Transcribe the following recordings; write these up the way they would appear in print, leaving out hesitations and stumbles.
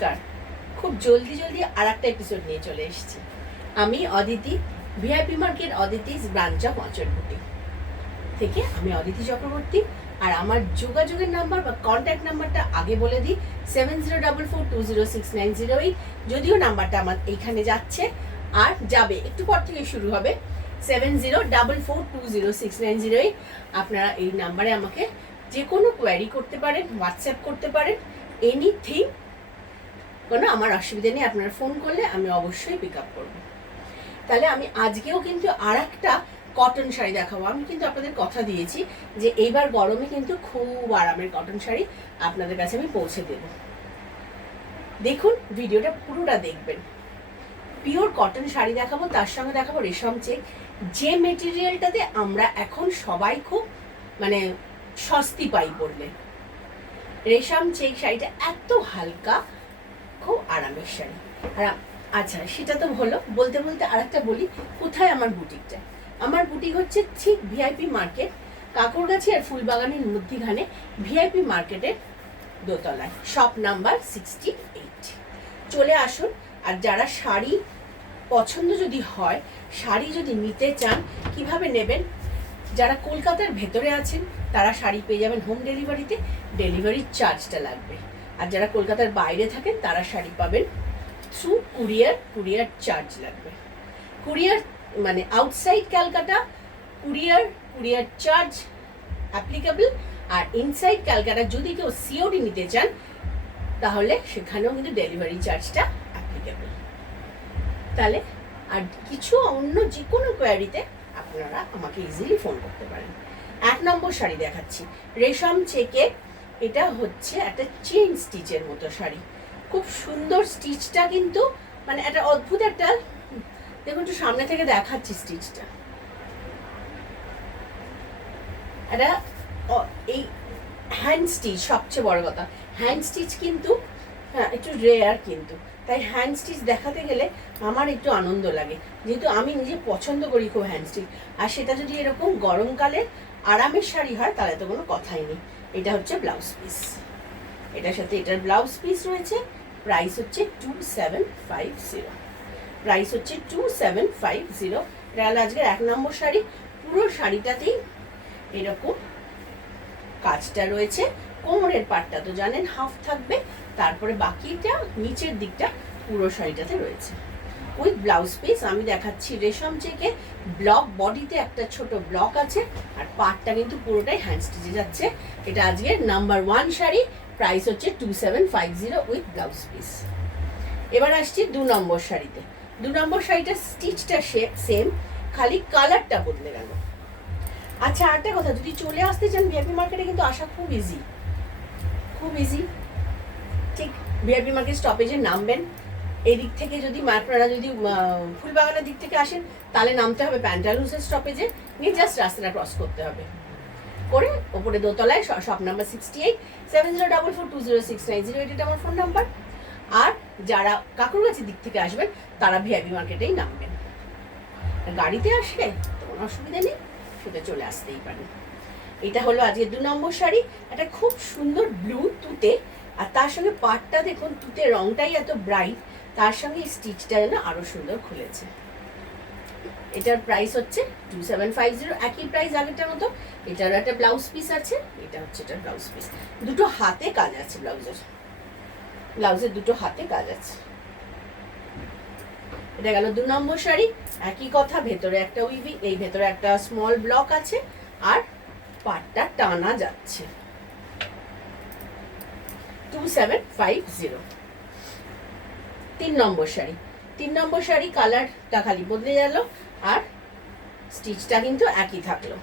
নমস্কার, খুব জলদি আর একটা এপিসোড নিয়ে চলে এসেছি। আমি Aditi, VIP market Aditi's branch of অচলপুটি থেকে। আমি অদিতি চক্রবর্তী। আর আমার যোগাযোগের নাম্বার বা কন্ট্যাক্ট নাম্বারটা আগে বলে দিই, 7044206908। যদিও নাম্বারটা আমার এইখানে যাচ্ছে আর যাবে, একটু পর থেকে শুরু হবে, 7044206908। আপনারা এই নাম্বারে আমাকে যে কোনো কোয়ারি করতে পারেন, হোয়াটসঅ্যাপ করতে পারেন, এনিথিং, কোনো আমার অসুবিধা নেই। আপনারা ফোন করলে আমি অবশ্যই পিক আপ করবো। তাহলে আমি আজকেও কিন্তু আর একটা কটন শাড়ি দেখাবো। আমি কিন্তু আপনাদের কথা দিয়েছি যে এইবার গরমে কিন্তু খুব আরামের কটন শাড়ি আপনাদের কাছে আমি পৌঁছে দেব। দেখুন, ভিডিওটা পুরোটা দেখবেন। পিওর কটন শাড়ি দেখাবো, তার সঙ্গে দেখাবো রেশম চেক, যে মেটেরিয়ালটাতে আমরা এখন সবাই খুব মানে স্বস্তি পাই পড়লে। রেশম চেক শাড়িটা এত হালকা, খুব আরামের শাড়ি। আর আচ্ছা, সেটা তো হলো, বলতে বলতে আর একটা বলি, কোথায় আমার বুটিকটা। আমার বুটিক হচ্ছে ঠিক ভিআইপি মার্কেট, কাকরগাছি আর ফুলবাগানের মধ্যিখানে, ভিআইপি মার্কেটের দোতলায়, শপ নাম্বার 68। চলে আসুন। আর যারা শাড়ি পছন্দ যদি হয়, শাড়ি যদি নিতে চান, কিভাবে নেবেন, যারা কলকাতার ভেতরে আছেন তারা শাড়ি পেয়ে যাবেন হোম ডেলিভারিতে, ডেলিভারির চার্জটা লাগবে। আর যারা কলকাতার বাইরে থাকেন তারা শাড়ি পাবেন থ্রু কুরিয়ার চার্জ লাগবে। কুরিয়ার মানে outside Calcutta courier charge applicable. আর ইনসাইড ক্যালকাটা যদি কেউ সিওডি নিতে চান তাহলে সেখানেও কিন্তু ডেলিভারি চার্জটা অ্যাপ্লিকেবল। তাহলে আর কিছু অন্য যে কোনো কোয়ারিতে আপনারা আমাকে ইজিলি ফোন করতে পারেন। 1 নম্বর শাড়ি দেখাচ্ছি, রেশম চেকে। এটা হচ্ছে একটা চেইন স্টিচের মতো শাড়ি, খুব সুন্দর স্টিচটা, কিন্তু মানে একটা অদ্ভুত একটা, দেখুন একটু সামনে থেকে দেখাচ্ছি স্টিচটা। এটা এই হ্যান্ড স্টিচ, সবচেয়ে বড় কথা হ্যান্ড স্টিচ, কিন্তু হ্যাঁ একটু রেয়ার, কিন্তু তাই হ্যান্ড স্টিচ দেখাতে গেলে আমার একটু আনন্দ লাগে, যেহেতু আমি নিজে পছন্দ করি খুব হ্যান্ড স্টিচ। আর সেটা যদি এরকম গরমকালে আরামের শাড়ি হয় তাহলে তো কোনো কথাই নেই। এটা হচ্ছে ব্লাউজ পিস, এটার সাথে এটার ব্লাউজ পিস রয়েছে। প্রাইস হচ্ছে 2750। প্রাইস হচ্ছে 2750। এটা হলো আজকের 1 নম্বর শাড়ি। পুরো শাড়িটাতেই এরকম কাজটা রয়েছে। কোমরের পাটটা তো জানেন হাফ থাকবে, তারপরে বাকিটা নিচের দিকটা পুরো শাড়িটাতে রয়েছে উইথ ব্লাউজ পিস। আমি দেখাচ্ছি রেশম চেকে, ব্লক বডিতে একটা ছোট ব্লক আছে, আর পাটটা কিন্তু পুরোটাই হ্যান্ড স্টিচে যাচ্ছে। এটা আজকের নাম্বার 1 শাড়ি। প্রাইস হচ্ছে 2750 উইথ ব্লাউজ পিস। এবার আসছি 2 নম্বর শাড়িতে। 2 নম্বর শাড়িটা স্টিচটা সেম, খালি কালারটা বদলে গেল। আচ্ছা, আরেকটা কথা, যদি চলে আসতে চান ভিআইপি মার্কেটে কিন্তু আসা খুব ইজি, খুব ইজি। ঠিক ভিআইপি মার্কেট স্টপেজে নামবেন, এদিক থেকে যদি আপনারা যদি ফুলবাগানের দিক থেকে আসেন তাহলে নামতে হবে প্যান্টালুন্সের স্টপেজে, নিয়ে জাস্ট রাস্তাটা ক্রস করতে হবে, করে ওপরে দোতলায় শপ নাম্বার 68, 7044206908 এটা আমার ফোন নাম্বার। আর যারা কাকুরগাছির দিক থেকে আসবেন তারা ভিআইপি মার্কেটেই নামবেন। গাড়িতে আসলে তো কোনো অসুবিধা নেই, সেটা চলে আসতেই পারেন। এটা হলো আজকে 2 নম্বর শাড়ি। একটা খুব সুন্দর ব্লু তুতে, আর তার সঙ্গে পাটটা দেখুন, তুতে রংটাই এত ব্রাইট, তার সঙ্গে স্টিচটা যেন আরো সুন্দর খুলেছে। এটার প্রাইস হচ্ছে 2750, একই প্রাইস আগেরটার মতো। এটারও একটা ব্লাউজ পিস আছে, এটা হচ্ছে এটার ব্লাউজ পিস। দুটো হাতে কাজ আছে, ব্লাউজের দুটো হাতে কাজ আছে। এটা গেল 2 নম্বর শাড়ি। একই কথা, ভেতরে একটা উইভিং, এই ভেতরে একটা স্মল ব্লক আছে, আর পাটটা টানা যাচ্ছে। 2750। 3 নম্বর শাড়ি। 3 নম্বর শাড়ি, কালারটা খালি বদলে গেল আর স্টিচটা কিন্তু একই থাকলো।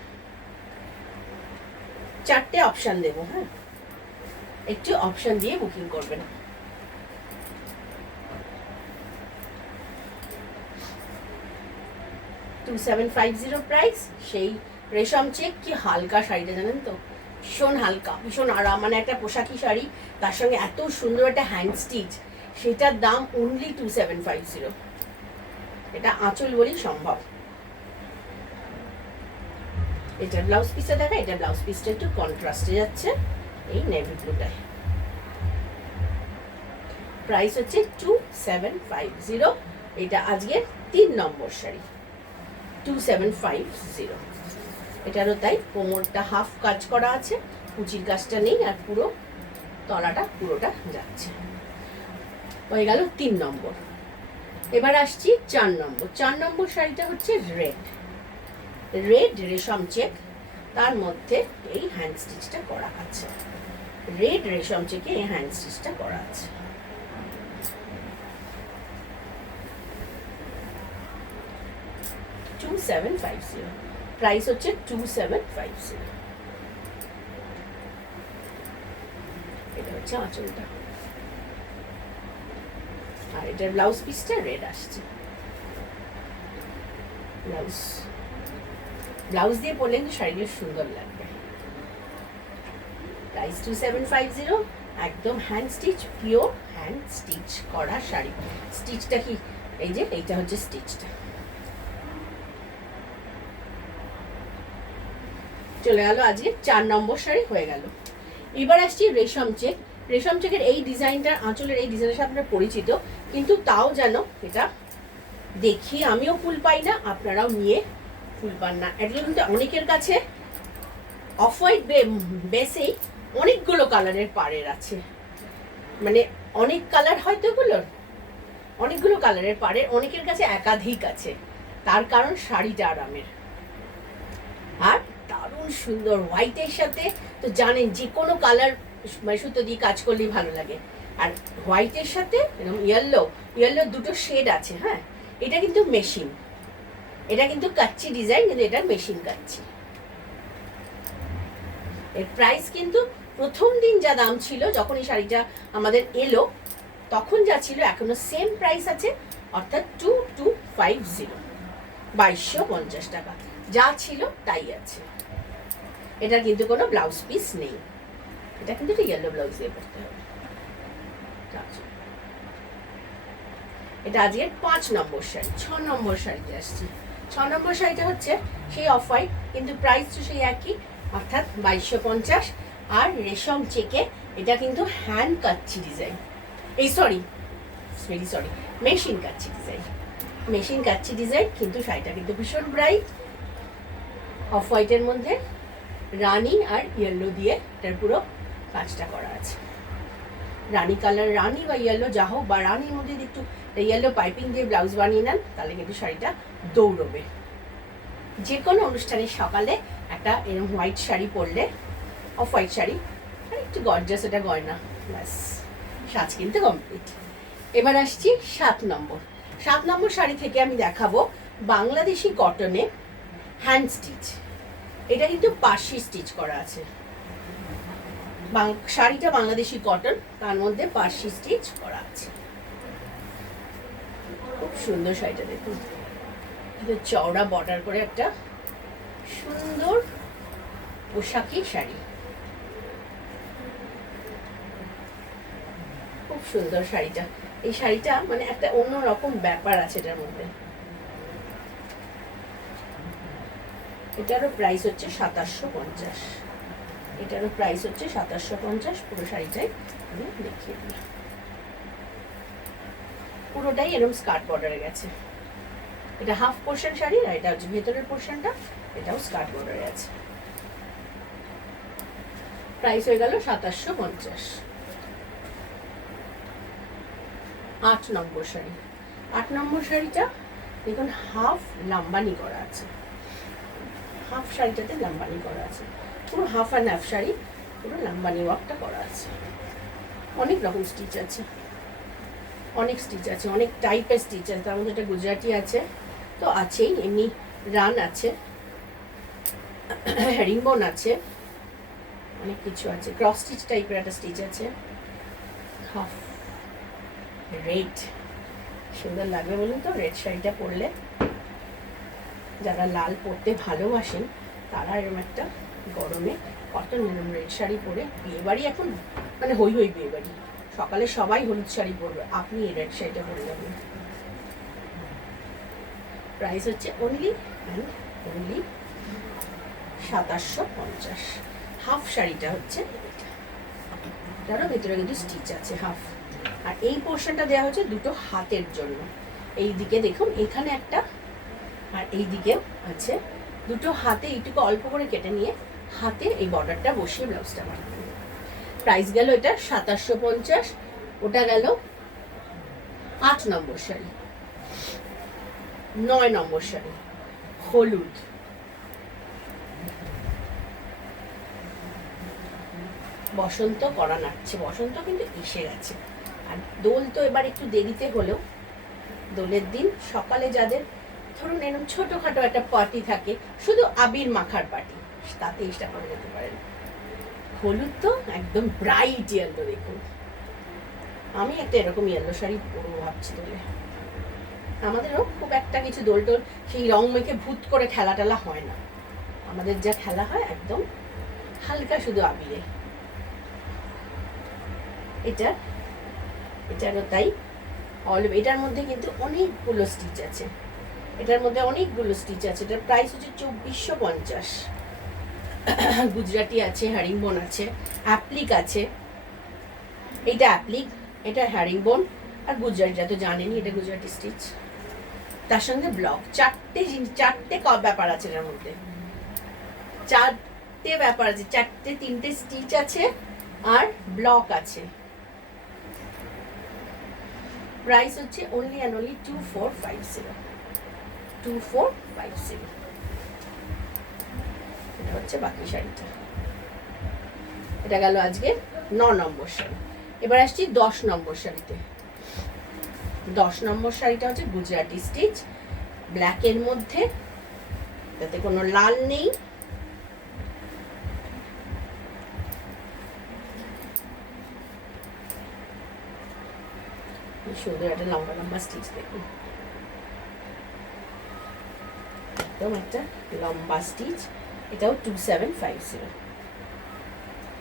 4টে অপশন দেবো, হ্যাঁ, একটু অপশন দিয়ে বুকিং করবেন। প্রাইস। সেই রেশম চেক, কি হালকা শাড়িটা জানেন তো, ভীষণ হালকা, ভীষণ আরাম, মানে একটা পোশাকি শাড়ি, তার সঙ্গে এত সুন্দর একটা হ্যান্ড স্টিচ, সেটার দাম অনলি 2750। এটা আঁচল বলেই সম্ভব। এটা ব্লাউজ পিসটা দেখা, এটা ব্লাউজ পিসটা একটু কন্ট্রাস্টে যাচ্ছে এই নেভি ব্লুটায়। প্রাইস হচ্ছে 2750। এটা আজকের 3 নম্বর শাড়ি 2750। এটারও তাই কোমরটা হাফ কাজ করা আছে, কুচির কাজটা নেই, আর পুরো তলাটা পুরোটা যাচ্ছে। হয়ে গেল 3 নম্বর। এবার আসছি 4 নম্বর। 4 নম্বর শাড়িটা হচ্ছে রেড রেশম চেক, তার মধ্যে এই হ্যান্ড স্টিচটা করা আছে। রেড রেশম চেকে এই হ্যান্ড স্টিচটা করা আছে। প্রাইস হচ্ছে 2750। এটা হচ্ছে আঁচলটা, আর এটার ব্লাউজ পিসটা রেড আসছে। ব্লাউজ দিয়ে পরলে কিন্তু শাড়িটা সুন্দর লাগবে। প্রাইস 2750, একদম hand stitch, pure hand stitch করা শাড়ি। স্টিচটা কি, এই যে এইটা হচ্ছে স্টিচটা। চলে গেল আজকে 4 নম্বর শাড়ি হয়ে গেল। এবার আসছি রেশম চেক। রেশম চেকের এই ডিজাইনটার, আঁচলের এই ডিজাইনের সাথে আপনারা পরিচিত, কিন্তু তাও যেন এটা দেখি আমিও ফুল পাই না, আপনারাও নিয়ে ফুল পান না। এগুলো কিন্তু অনেকের কাছে অফ হোয়াইট বেসেই অনেকগুলো কালারের পাড়ের আছে, মানে অনেক কালার হয়তো এগুলোর, অনেকগুলো কালারের পাড়ের অনেকের কাছে একাধিক আছে। তার কারণ শাড়িটা আরামের, আর দারুণ সুন্দর হোয়াইটের সাথে তো জানেন যে কোনো কালার মানে সুতো দিয়ে কাজ করলেই ভালো লাগে। আর হোয়াইটের সাথে এরকম ইয়েলো দুটো শেড আছে। হ্যাঁ, এটা কিন্তু মেশিন, এটা কিন্তু কাচ্চি ডিজাইন, কিন্তু এটা মেশিন কাচ্চি। এর প্রাইস কিন্তু প্রথম দিন যা দাম ছিল, যখন এই শাড়িটা আমাদের এলো তখন যা ছিল এখনো সেম প্রাইস আছে, অর্থাৎ 2250, 2250 টাকা। যা ছিল তাই আছে। এটার কিন্তু কোনো ব্লাউজ পিস নেই, এটা কিন্তু ইয়েলো ব্লাউজ দিয়ে পরতে হবে। এটা আজকের 5 নম্বর শাড়ি। 6 নম্বর শাড়িতে আসছি। 6 নম্বর শাড়িটা হচ্ছে সেই অফ হোয়াইট, কিন্তু প্রাইস তো সেই একই, অর্থাৎ 2250। আর রেশম চেকে এটা কিন্তু hand kacchi design, sorry machine kacchi design. Machine kacchi design, কিন্তু শাড়িটা কিন্তু ভীষণ ব্রাইট, অফ হোয়াইটের মধ্যে রানি আর ইয়েলো দিয়ে এটার পুরো কাজটা করা আছে। রানি কালার, রানি বা ইয়েলো যা হোক, বা রানির মধ্যে একটু ইয়েলো পাইপিং দিয়ে ব্লাউজ বানিয়ে নেন, তাহলে কিন্তু শাড়িটা দৌড়বে। যে কোনো অনুষ্ঠানের সকালে একটা এরকম হোয়াইট শাড়ি পরলে, অফ হোয়াইট শাড়ি আর একটু গর্জাস এটা গয়না, ব্যাস সাজ কিন্তু কমপ্লিট। এবার আসছি 7 নম্বর। 7 নম্বর শাড়ি থেকে আমি দেখাবো বাংলাদেশি কটনে হ্যান্ড স্টিচ। এটা কিন্তু পার্সি স্টিচ করা আছে। শাড়িটা বাংলাদেশি কটন, তার মধ্যে পার্সি স্টিচ করা আছে। খুব সুন্দর শাড়িটা, দেখুন চওড়া বর্ডার করে একটা সুন্দর পোশাকি শাড়ি, খুব সুন্দর শাড়িটা। এই শাড়িটা মানে একটা অন্যরকম ব্যাপার আছে এটার মধ্যে। এটারও প্রাইস হচ্ছে 2750। এটারও প্রাইস হচ্ছে 2750। পুরো শাড়িটাই আমি দেখিয়ে দিই, পুরোটাই এরকম স্কার্ট বর্ডারে গেছে। এটা হাফ পোর্শন শাড়ি, আর এটা হচ্ছে ভেতরের পোর্শনটা, এটাও স্কার্ট বর্ডারে আছে। প্রাইস হয়ে গেল 2750। 8 নম্বর শাড়ি। 8 নম্বর শাড়িটা দেখুন হাফ লাম্বানি করা আছে, হাফ শাড়িটাতে লাম্বানি করা আছে, পুরো হাফ অ্যান্ড হাফ শাড়ি, পুরো লাম্বানি ওয়ার্কটা করা আছে। অনেক রকম স্টিচ আছে, অনেক স্টিচ আছে, অনেক টাইপের স্টিচ আছে। তার মধ্যে একটা গুজরাটি আছে তো আছেই, এমনি রান আছে, হেরিংবোন আছে, অনেক কিছু আছে। ক্রস স্টিচ টাইপের একটা স্টিচ আছে। হাফ রেড, সুন্দর লাগবে বলুন তো রেড শাড়িটা পরলে। যারা লাল পরতে ভালোবাসেন তারা এরকম একটা গরমে কটন এরকম রেড শাড়ি পরে, বিয়েবাড়ি এখন মানে হই হই বিয়েবাড়ি, সকালে সবাই হলুদ শাড়ি পরবে, আপনি এই রেড শাড়িটা পরে যাবেন। প্রাইস হচ্ছে অনলি 2750। হাফ শাড়িটা হচ্ছে এটারও ভেতরে কিন্তু স্টিচ আছে হাফ। আর এই পোর্শনটা দেওয়া হচ্ছে দুটো হাতের জন্য। এই দিকে দেখুন এখানে একটা, আর এই দিকেও আছে। দুটো হাতে এইটুকু অল্প করে কেটে নিয়ে হাতে এই বর্ডারটা বসিয়ে ব্লাউজটা বানাবেন। প্রাইস গেল এটা 2750। ওটা গেল 8 নম্বর শাড়ি। 9 নম্বর শাড়ি হলুদ, বসন্ত করা নাড়ছে, বসন্ত কিন্তু এসে গেছে। আর দোল তো এবার একটু দেরিতে হলেও, দোলের দিন সকালে যাদের ধরুন এরকম ছোটখাটো একটা পার্টি থাকে, শুধু আবির মাখার পার্টি, তাতে ইচ্ছা করে যেতে পারেন। হলুদ তো একদম ব্রাইট ইয়েলো। দেখুন আমি একটা এরকম ইয়েলো শাড়ি পরবো ভাবছি দোলে। আমাদেরও খুব একটা কিছু দোল টোল সেই রং মেখে ভূত করে খেলা টেলা হয় না। আমাদের যা খেলা হয় একদম হালকা শুধু আবিরে। এটারও তাই। এটার মধ্যে কিন্তু অনেকগুলো স্টিচ আছে, এটার প্রাইস হচ্ছে 2450। গুজরাটি আছে, হ্যারিংবোন আছে, অ্যাপ্লিক আছে। এটা অ্যাপ্লিক, এটা হ্যারিংবোন, আর গুজরাটিটা তো জানেনই, এটা গুজরাটি স্টিচ। তার সঙ্গে ব্লক, চারটে ব্যাপার আছে এটার মধ্যে, তিনটে স্টিচ আছে আর ব্লক আছে। প্রাইস হচ্ছে only and only 2450। 2450। এটা হচ্ছে বাকি শাড়িটা। এটা গেল আজকে 9 নম্বর শাড়ি। এবার আসছি 10 নম্বর শাড়িতে। 10 নম্বর শাড়িটা হচ্ছে গুজরাটি স্টিচ, ব্ল্যাকের মধ্যে, তাতে কোনো লাল নেই। সুন্দর একটা লম্বা লম্বা স্টিচ, দেখুন একদম একটা লম্বা স্টিচ। এটাও 2750।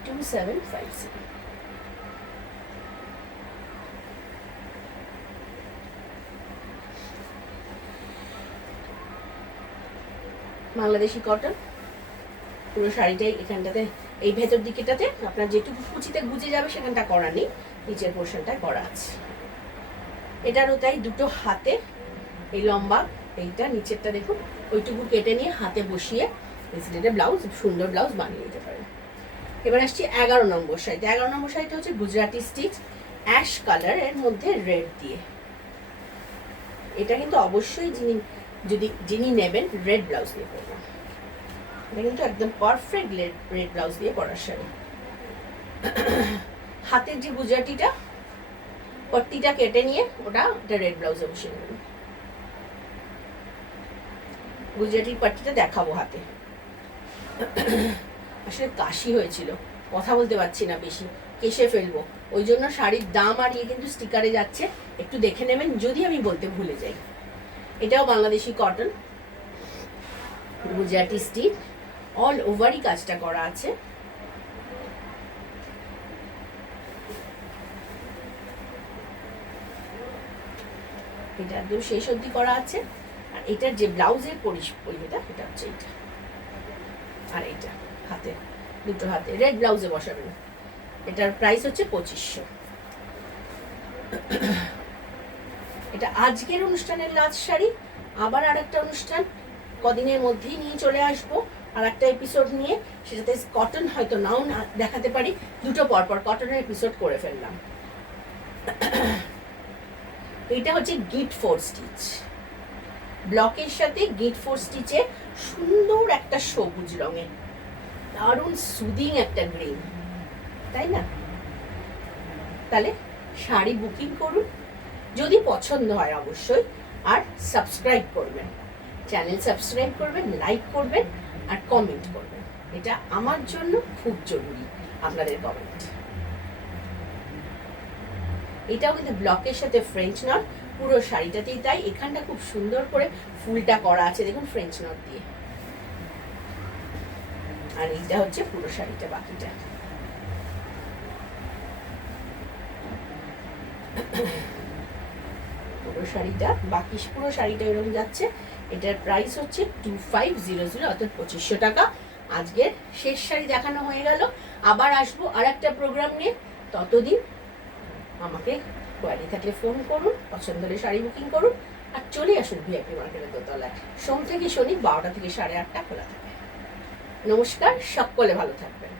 2750। বাংলাদেশি কটন। পুরো শাড়িটাই এখানটাতে, এই ভেতর দিকেটাতে আপনার যেটুকু কুচিতে গুজে যাবে সেখানটা করা নেই, নিচের পোর্শনটা করা আছে। এটারও তাই, দুটো হাতে এই লম্বা, এইটা নিচেরটা দেখুন ওইটুকু কেটে নিয়ে হাতে বসিয়ে এটা ব্লাউজ, সুন্দর ব্লাউজ বানিয়ে নিতে পারেন। এবার আসছি 11 নম্বর শাড়িতে। 11 নম্বর শাড়িটা হচ্ছে গুজরাটি স্টিচ, অ্যাশ কালারের মধ্যে রেড দিয়ে। এটা কিন্তু অবশ্যই যিনি নেবেন রেড ব্লাউজ দিয়ে পরবেন। এটা কিন্তু একদম পারফেক্ট রেড ব্লাউজ দিয়ে পরার শাড়ি। হাতের যে গুজরাটিটা পট্টিটা কেটে নিয়ে ওটা রেড ব্লাউজে বসিয়ে নেবেন। গুজরাটির পট্টিটা দেখাবো হাতে। আসলে কাশি হয়েছিল, কথা বলতে পারছি না বেশি, কেশে ফেলবো, ওই জন্য শাড়ির দাম আর ইয়ে কিন্তু স্টিকারে যাচ্ছে, একটু দেখে নেবেন যদি আমি বলতে ভুলে যাই। এটাও Bangladeshi cotton, Gujarati stitch, all ওভারই কাজটা করা আছে। এটা একদম শেষ অবধি করা আছে। আর এটার যে ব্লাউজের পরিহিটা, এটা হচ্ছে এইটা, আর এইটা হাতে, দুটো হাতে রেড ব্লাউজে বসাবেন। এটার প্রাইস হচ্ছে 2500। এটা আজকের অনুষ্ঠানের লাস্ট শাড়ি। আবার আর একটা অনুষ্ঠান কদিনের মধ্যেই নিয়ে চলে আসবো, আর একটা এপিসোড নিয়ে, সেটাতে কটন হয়তো নাও না দেখাতে পারি, দুটো পরপর কটনের এপিসোড করে ফেললাম। এটা হচ্ছে গিট 4 স্টিচ, ব্লকের সাথে গিট 4 স্টিচে সুন্দর একটা সবুজ রঙের, দারুণ সুদিং একটা গ্রিন, তাই না? তাহলে শাড়ি বুকিং করুন যদি পছন্দ হয় অবশ্যই, আর সাবস্ক্রাইব করবেন, চ্যানেল সাবস্ক্রাইব করবেন, লাইক করবেন আর কমেন্ট করবেন। এটা আমার জন্য খুব জরুরি, আপনাদের কমেন্ট। এটাও কিন্তু ব্লকের সাথে ফ্রেঞ্চ নট, পুরো শাড়িটাতেই তাই। এখানটা খুব সুন্দর করে ফুলটা করা আছে দেখুন ফ্রেঞ্চ নট দিয়ে। আর এইটা হচ্ছে পুরো শাড়িটা, বাকিটা পুরো শাড়িটা, বাকি পুরো শাড়িটা এরকম যাচ্ছে। এটার প্রাইস হচ্ছে 2500, অর্থাৎ 2500 টাকা। আজকের শেষ শাড়ি দেখানো হয়ে গেল। আবার আসবো আর একটা প্রোগ্রাম নিয়ে, ততদিন আমাকে কোয়ারি থাকলে ফোন করুন, পছন্দ হলে শাড়ি বুকিং করুন, আর চলে আসুন ভিআইপি মার্কেটের দোতলায়। সোম থেকে শনি 12টা থেকে 8:30 খোলা থাকে। নমস্কার, সকলে ভালো থাকবেন।